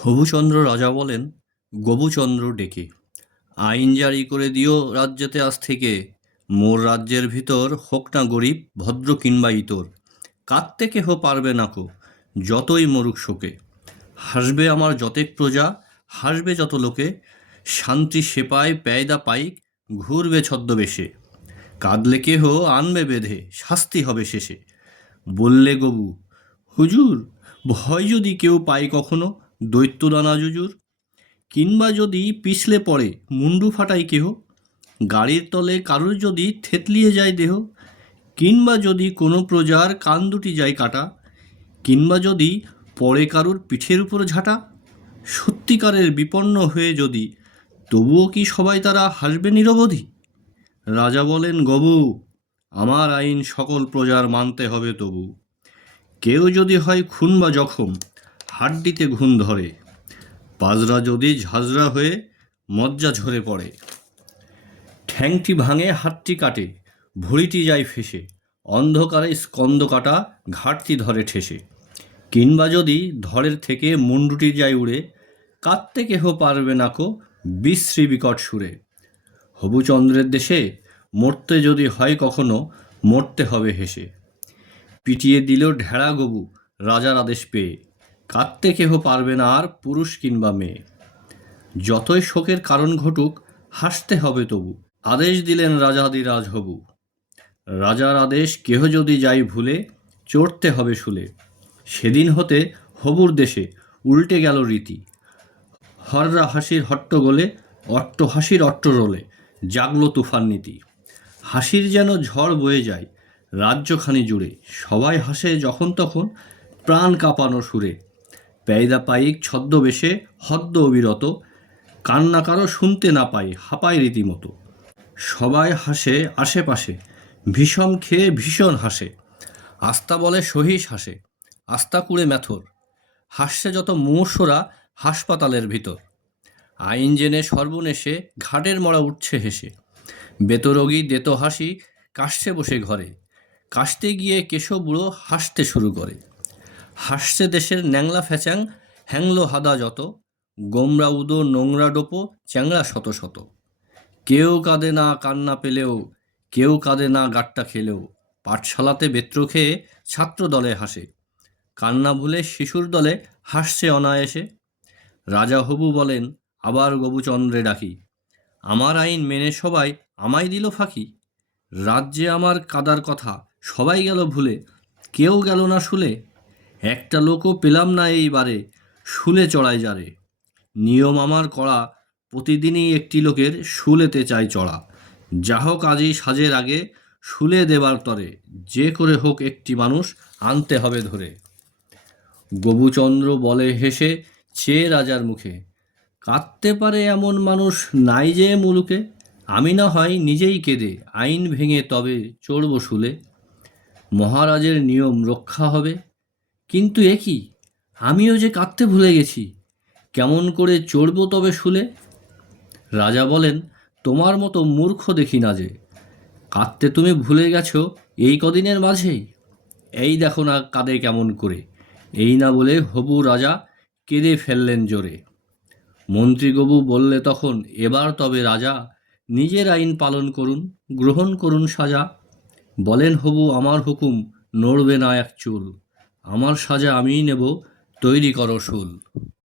হবুচন্দ্র রাজা বলেন, গবুচন্দ্র ডেকে, আইন জারি করে দিও রাজ্যেতে আজ থেকে, মোর রাজ্যের ভিতর হোক না গরিব ভদ্র কিংবা ইতর, কাঁদতে কেহ পারবে নাকো, যতই মরুক শোকে। হাসবে আমার যতেক প্রজা, হাসবে যত লোকে, শান্তি সেপায় পেয়দা পাইক, ঘুরবে ছদ্মবেশে। কাঁদলে কেহ আনবে বেঁধে, শাস্তি হবে শেষে। বললে গবু, হুজুর, ভয় যদি কেউ পায় কখনো, দৈত্যদানা যুজুর, কিংবা যদি পিছলে পড়ে মুন্ডু ফাটাই কেহ, গাড়ির তলে কারুর যদি থেতলিয়ে যায় দেহ, কিংবা যদি কোনো প্রজার কান দুটি যায় কাটা, কিংবা যদি পড়ে কারুর পিঠের উপর ঝাঁটা, সত্যিকারের বিপন্ন হয়ে যদি, তবুও কি সবাই তারা হাসবে নিরবধি? রাজা বলেন, গবু, আমার আইন সকল প্রজার মানতে হবে তবু। কেউ যদি হয় খুন বা জখম, হাড্ডিতে ঘুণ ধরে, পাজরা যদি ঝাঁঝরা হয়ে মজ্জা ঝরে পড়ে, ঠ্যাংটি ভাঙে হাতটি কাটে, ভুঁড়িটি যায় ফেসে, অন্ধকারে স্কন্দ কাটা ঘাটতি ধরে ঠেসে, কিংবা যদি ধরের থেকে মুন্ডুটি যায় উড়ে, কাঁদতে কেহ পারবে নাকো বিশ্রী বিকট সুরে। হবুচন্দ্রের দেশে মরতে যদি হয় কখনো, মরতে হবে হেসে। পিটিয়ে দিল ঢেড়া গবু রাজার আদেশ পেয়ে, কাঁদতে কেহ পারবে না আর পুরুষ কিংবা মেয়ে। যতই শোকের কারণ ঘটুক, হাসতে হবে তবু, আদেশ দিলেন রাজাধিরাজ হবু। রাজার আদেশ কেহ যদি যায় ভুলে, চড়তে হবে শুলে। সেদিন হতে হবুর দেশে উল্টে গেল রীতি, হররা হাসির হট্টগোলে, অট্টহাসির অট্টরোলে, জাগলো তুফান নীতি। হাসির যেন ঝড় বয়ে যায় রাজ্যখানি জুড়ে, সবাই হাসে যখন তখন প্রাণ কাঁপানো সুরে। পেয়দা পাইক ছদ্মবেশে হদ্দ অবিরত, কান্না কারো শুনতে না পাই হাঁপায় রীতিমতো। সবাই হাসে আশেপাশে, ভীষণ খেয়ে ভীষণ হাসে, আস্তা বলে সহিস হাসে, আস্তা কুড়ে ম্যাথর, হাসছে যত মুমূর্ষরা হাসপাতালের ভিতর। আইন জেনে সর্বনেশে ঘাটের মরা উঠছে হেসে, বেতরোগী দেতো হাসি কাশছে বসে ঘরে, কাশতে গিয়ে কেশো বুড়ো হাসতে শুরু করে। হাসছে দেশের ন্যাংলা ফ্যাচাং হ্যাংলো হাদা যত, গোমরা উদো নোংরা ডোপো চ্যাংড়া শত শত। কেউ কাঁদে না কান্না পেলেও, কেউ কাঁদে না গাট্টা খেলেও, পাঠশালাতে বেত্র খেয়ে ছাত্র দলে হাসে, কান্না ভুলে শিশুর দলে হাসছে অনায়াসে। রাজা হবু বলেন, আবার গবুচন্দ্রে ডাকি, আমার আইন মেনে সবাই আমায় দিল ফাঁকি। রাজ্যে আমার কাদার কথা সবাই গেল ভুলে, কেউ গেল না শুলে। একটা লোকও পেলাম না এইবারে, শুলে চড়ায় যারে। নিয়ম আমার করা, প্রতিদিনই একটি লোকের শুলেতে চাই চড়া। যা হোক আজই সাজের আগে, শুলে দেবার তরে, যে করে হোক একটি মানুষ আনতে হবে ধরে। গবুচন্দ্র বলে হেসে চেয়ে রাজার মুখে, কাঁদতে পারে এমন মানুষ নাই যে মুলুকে। আমি না হয় নিজেই কেঁদে আইন ভেঙে তবে চড়ব শুলে। মহারাজের নিয়ম রক্ষা হবে, কিন্তু এ কি, আমিও যে কাঁদতে ভুলে গেছি, কেমন করে চড়ব তবে শুলে? রাজা বলেন, তোমার মতো মূর্খ দেখি না যে, কাঁদতে তুমি ভুলে গেছো এই কদিনের মাঝেই। এই দেখো না কাঁদে কেমন করে। এই না বলে হবু রাজা কেঁদে ফেললেন জোরে। মন্ত্রী গবু বললে তখন, এবার তবে রাজা নিজের আইন পালন করুন, গ্রহণ করুন সাজা। বলেন হবু, আমার হুকুম নড়বে না এক চুল, আমার সাজা আমিই নেব, তৈরি করো শুল।